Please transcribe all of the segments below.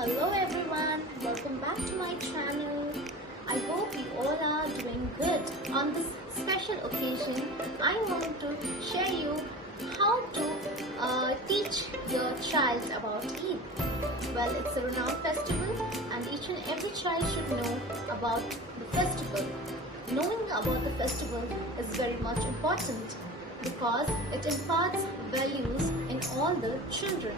Hello everyone, welcome back to my channel. I hope you all are doing good. On this special occasion, I want to share you how to teach your child about Eid. Well, it's a renowned festival and each and every child should know about the festival. Knowing about the festival is very much important because it imparts values in all the children.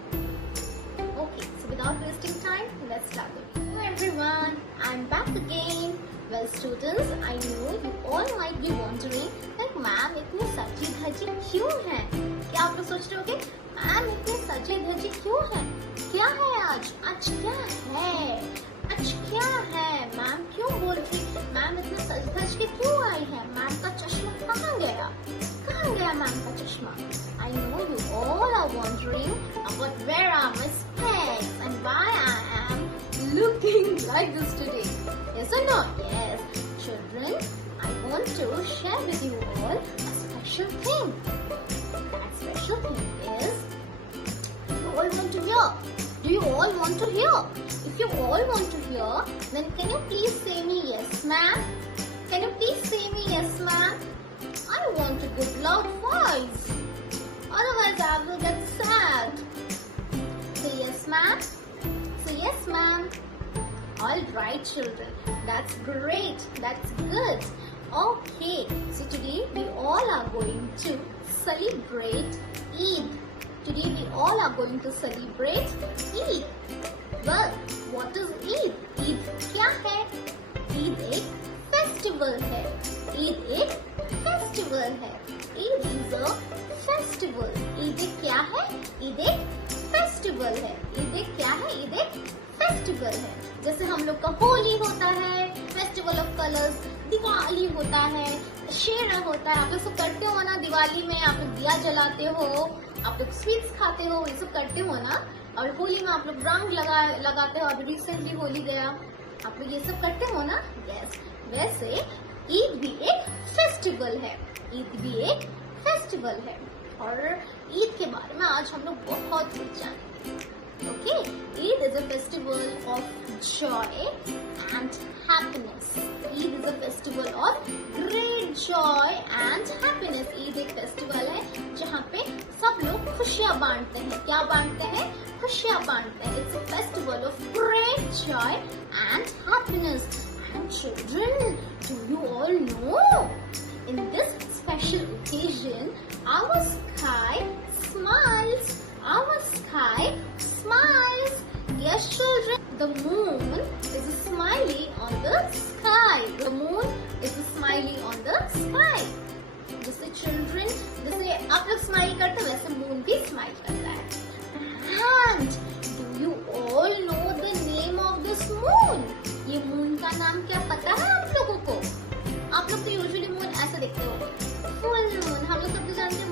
Okay, so without wasting time, let's start it. Hello everyone, I'm back again. Well students, I know you all might be wondering that ma'am इतनी सजी धजी क्यों है? क्या आप लोग सोच रहे होंगे मैम इतनी सजी धजी क्यों है? क्या है आज? आज क्या है? आज क्या है? मैम क्यों बोल रही? मैम इतने सज धज के क्यों आई है? मैम का चश्मा कहाँ गया? कहाँ गया मैम का चश्मा? I know you all are wondering about where are my specs and why I am looking like this today. Yes or no? Yes. Children, I want to share with you all a special thing. That special thing is, you all want to hear. Do you all want to hear? If you all want to hear, then can you please say me yes ma'am? Can you please say me yes ma'am? I want a good loud voice. Otherwise I will get sad. Say yes ma'am. Say yes ma'am. Alright children, that's great, that's good. Okay, so today we all are going to celebrate Eid. Today we all are going to celebrate Eid. Well, what is Eid? Eid क्या है? Eid एक festival है. Eid एक festival है. Eid is a festival. Eid एक क्या है? Eid एक festival है. Eid एक क्या है? Eid एक festival है. जैसे हम लोग का होली होता है, फेस्टिवल ऑफ कलर्स, दिवाली होता है, दशहरा होता है. आप लोग सब करते हो ना दिवाली में? आप लोग दिया जलाते हो, आप लोग स्वीट्स खाते हो, ये सब करते हो ना. और होली में आप लोग रंग लगाते हो. अभी रिसेंटली होली गया, आप लोग ये सब करते हो ना. यस, वैसे ईद भी एक फेस्टिवल है. ईद भी एक फेस्टिवल है और ईद के बारे में आज हम लोग बहुत कुछ जानेंगे. Okay, Eid is a festival of joy and happiness. Eid is a festival of great joy and happiness. Eid एक फेस्टिवल है जहाँ पे सब लोग खुशियाँ बांटते हैं. क्या बांटते हैं? खुशियाँ बांटते हैं. It's a festival of great joy and happiness. And children, do you all know? In this special occasion, our sky smiles. Our sky smiles. Yes, children, the moon is smiley on the sky. The moon is smiley on the sky. जैसे children, जैसे आप लोग smile करते हो वैसे moon भी smile करता है. And do you all know the name of this moon? ये moon का नाम क्या पता है आप लोगों को? आप लोग तो यूजुअली मून ऐसे देखते हो, फुल मून. हम लोग सब लोग जानते हैं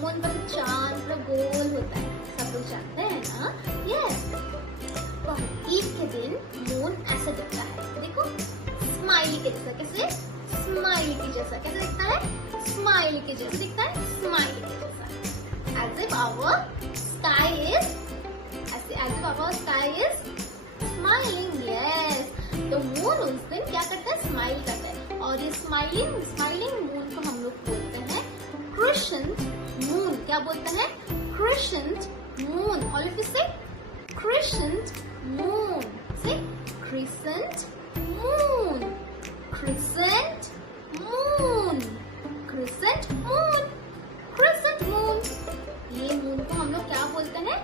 मून पर चांद पूरा गोल होता है. सब लोग जानते हैं ना. यस, तो ईद के दिन मून ऐसा दिखता है. देखो, स्माइली के जैसा. कैसे? स्माइली के जैसा. कैसे दिखता है? स्माइली के जैसा दिखता है. स्माइली के जैसा. As if our sky is, as if our sky is smiling. Yes, तो मून उस दिन क्या करता है? स्माइल करता है. और ये स्माइलिंग मून को हम लोग बोलते हैं क्रिसेंट मून. क्या बोलते हैं? Crescent moon. All of you से क्रिसेंट मून. से crescent moon. Crescent moon. Crescent moon. Crescent moon. ये मून को हम लोग क्या बोलते हैं?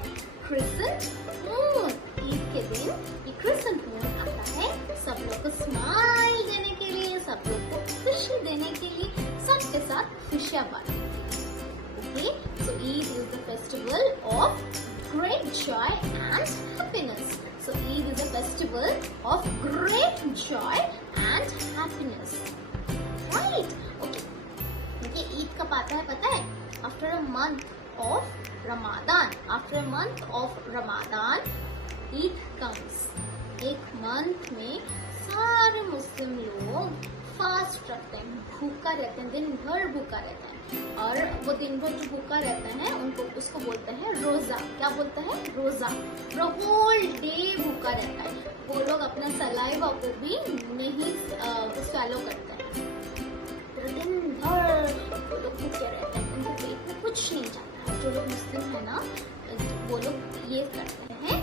Crescent moon. ईद के दिन ये क्रिसेंट मून आता है सब लोग को स्माइल देने के लिए, सब लोग को खुशी देने के लिए, सबके साथ खुशियाँ बांटने के लिए. Okay, so Eid is the festival of great joy and happiness. So Eid is a festival of great joy and happiness. Right? Okay. ये ईद कब आता है पता है? After a month of Ramadan. After a month of Ramadan, Eid comes. एक month में सारे मुस्लिम लोग फास्ट रखते हैं, भूखा रहते हैं, दिन भर भूखा रहते हैं. और वो दिन भर जो भूखा रहते हैं उनको उसको बोलते हैं रोजा. क्या बोलते हैं? रोजा. होल डे भूखा अपने सलाइवा को भी नहीं स्वैलो करते हैं। दिन भर वो लोग भूखे रहते हैं, उनके पेट में कुछ नहीं जाता है। जो लोग मुस्लिम है ना, वो लोग ये करते हैं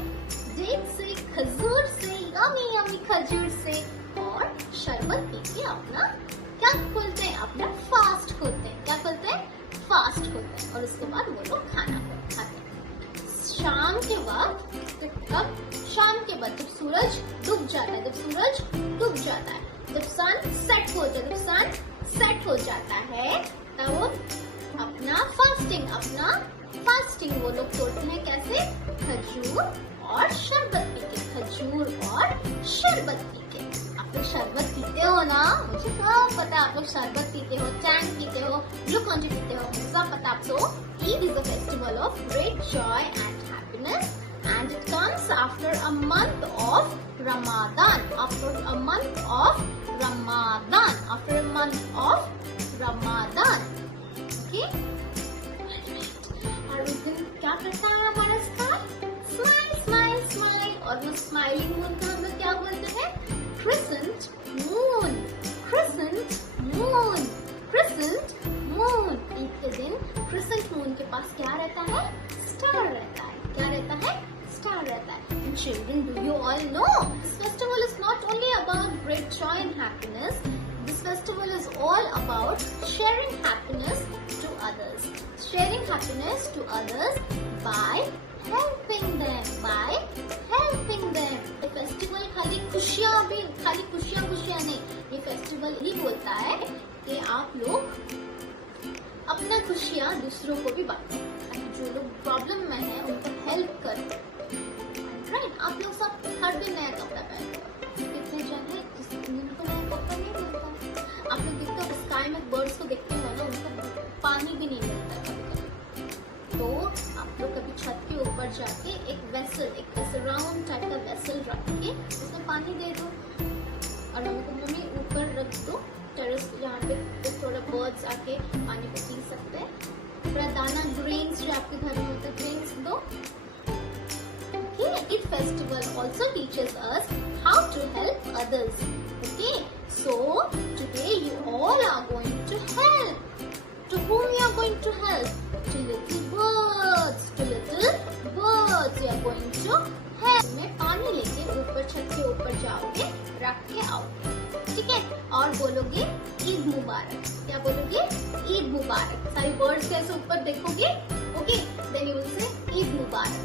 डेट से, खजूर से, यमी यमी खजूर से और शरबत पी के अपना क्या खोलते हैं, अपना फास्ट खोलते हैं। क्या खोलते हैं? फास्ट खोलते हैं। और उसके बाद वो लोग खाना खाते हैं। शाम के वक्त, कब? शाम के बाद जब सूरज डूब जाता है, जब सूरज डूब जाता है, जब सन सेट हो जाता है, जब सन सेट हो जाता है, तब वो अपना फास्टिंग वो लोग तोड़ते हैं। कैसे? खजूर और शरबत पी के। खजूर और शरबत पी के। आप लोग शरबत पीते हो ना? मुझे सब पता है आप लोग शरबत पीते हो, टैंक पीते हो, ग्लूकॉन डी पीते हो, मुझे सब पता है। So Eid is a festival of great joy and happiness, and it comes after a month of Ramadan. After a month of Ramadan. Okay? और उस दिन क्या करता है हमारा स्माइल स्माइल स्माइल। और वो स्माइलिंग मून को हम लोग क्या बोलते हैं? Crescent moon. ईद के दिन क्रिसेंट मून के पास क्या रहता है? स्टार रहता है। क्या रहता है? स्टार रहता है। And children, do you all know this festival is not only about great joy and happiness. This festival is all about sharing happiness to others. Sharing happiness to others by helping them. ये festival खाली खुशियाँ नहीं, ये festival ही बोलता है कि आप लोग अपना खुशियाँ दूसरों को भी बांटो। जो लोग प्रॉब्लम में हैं उनको हेल्प करो। राइट? आप लोग सब हर दिन नया कपड़ा पहनते हो। कितने जन है जिनको नया कपड़ा नहीं मिलता? आप लोग देखते हो स्काई में बर्ड्स को देखते हो ना, उनको पानी भी नहीं मिलता कभी। तो आप लोग कभी छत के ऊपर जाके एक राउंड टाइप का वेसल रख के उसमें पानी दे दो, और मम्मी ऊपर रख दो टेरेस, यहाँ पे थोड़ा बर्ड्स आके पानी को पी सकते हैं। थोड़ा दाना, ग्रेन्स जो आपके घर में होते हैं, ग्रेन्स दो। Eid festival also teaches us how to help others. Okay, so today you all are going to help. To whom you are going to help? To little birds. You are going to help. में पानी लेके ऊपर छत के ऊपर जाओगे, रख के आओगे, ठीक है? और बोलोगे ईद मुबारक। क्या बोलोगे? ईद मुबारक। सारी बर्ड्स कैसे ऊपर देखोगे? Okay, then you will say Eid मुबारक।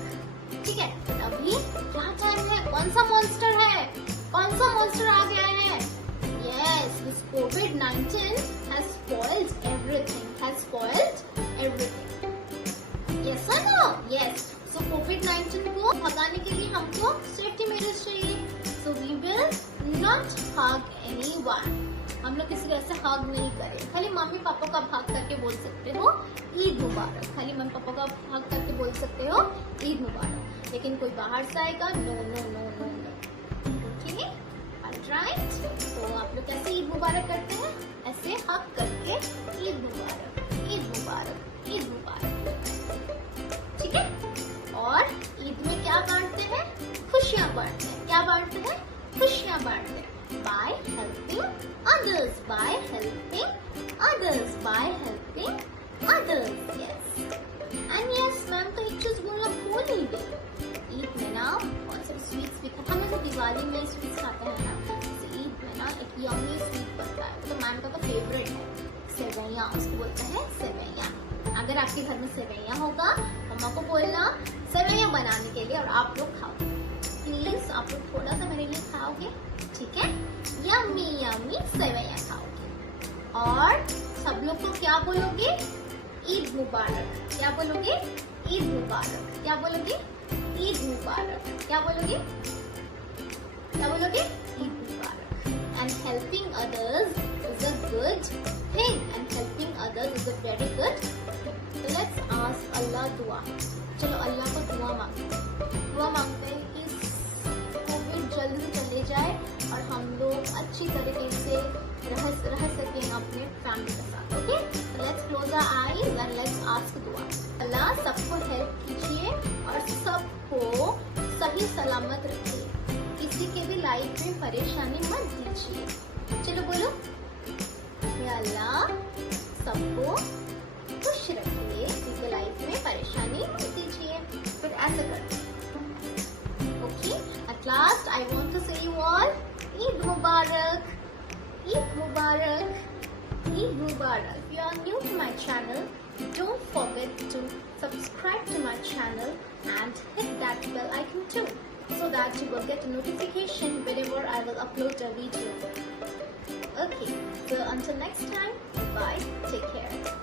ठीक है? अभी क्या टाइम है? कौन सा मॉन्स्टर आ गया है? Yes, this COVID-19 has spoiled everything. Yes or no? Yes. So COVID-19 को भगाने के लिए हमको सेफ्टी मेजर्स चाहिए. So we will not hug anyone. हम लोग किसी ऐसे हग नहीं करें. खाली मम्मी पापा का हग करके बोल सकते हो ईद मुबारक. खाली मम्मी पापा का हग करके बोल सकते हो ईद मुबारक. लेकिन कोई बाहर से आएगा नो. Okay, alright. तो आप लोग कैसे ईद मुबारक करते हैं? ऐसे हग करके ईद मुबारक. ठीक है? और ईद में क्या बांटते हैं? खुशियाँ बांटते हैं. क्या बांटते हैं? खुशियाँ बांटते हैं. By helping others. Yes. And yes, ma'am तो एक चीज बोलना भूल ही गई. ईद में ना बहुत सारे स्वीट्स भी खाते हैं. हम जैसे दिवाली में स्वीट्स खाते हैं ना, तो ईद में ना एक यम्मी स्वीट बनता है. तो मैम का तो फेवरेट है सेवैयाँ. उसको बोलते हैं सेवैयाँ. अगर आपके घर में सेवैयाँ होगा, मम्मा को बोलना सेवैयाँ बनाने के लिए, और आप लोग खाओ प्लीज. आप लोग थोड़ा सा मेरे लिए खाओगे, ठीक है? यम्मी सेवैयाँ खाओगे. और सब लोग को क्या बोलोगे? ईद मुबारक. क्या बोलोगे? ईद मुबारक. क्या बोलोगे? ईद मुबारक. क्या बोलोगे? ईद मुबारक. And helping others is a good thing. Is a very good thing. So let's ask Allah दुआ. चलो अल्लाह को दुआ मांगते हैं कि कोविड जल्दी चले जाए और हम लोग अच्छी तरीके से रह सकें अपने फैमिली के साथ. Okay, let's close our eyes and let's ask दुआ. अल्लाह सबको हेल्प कीजिए और सबको सही सलामत रखिए. किसी के भी लाइफ में परेशानी मत दीजिए। चलो बोलो, या अल्लाह सबको खुश रखिए, किसी लाइफ में परेशानी मत दीजिए। फिर ऐसा करते। Okay, at last I want to say you all Eid Mubarak, Eid Mubarak, Eid Mubarak. If you are new to my channel, don't forget to subscribe to my channel and hit that bell icon too, so that you will get a notification whenever I will upload a video. Okay, so until next time, bye, take care.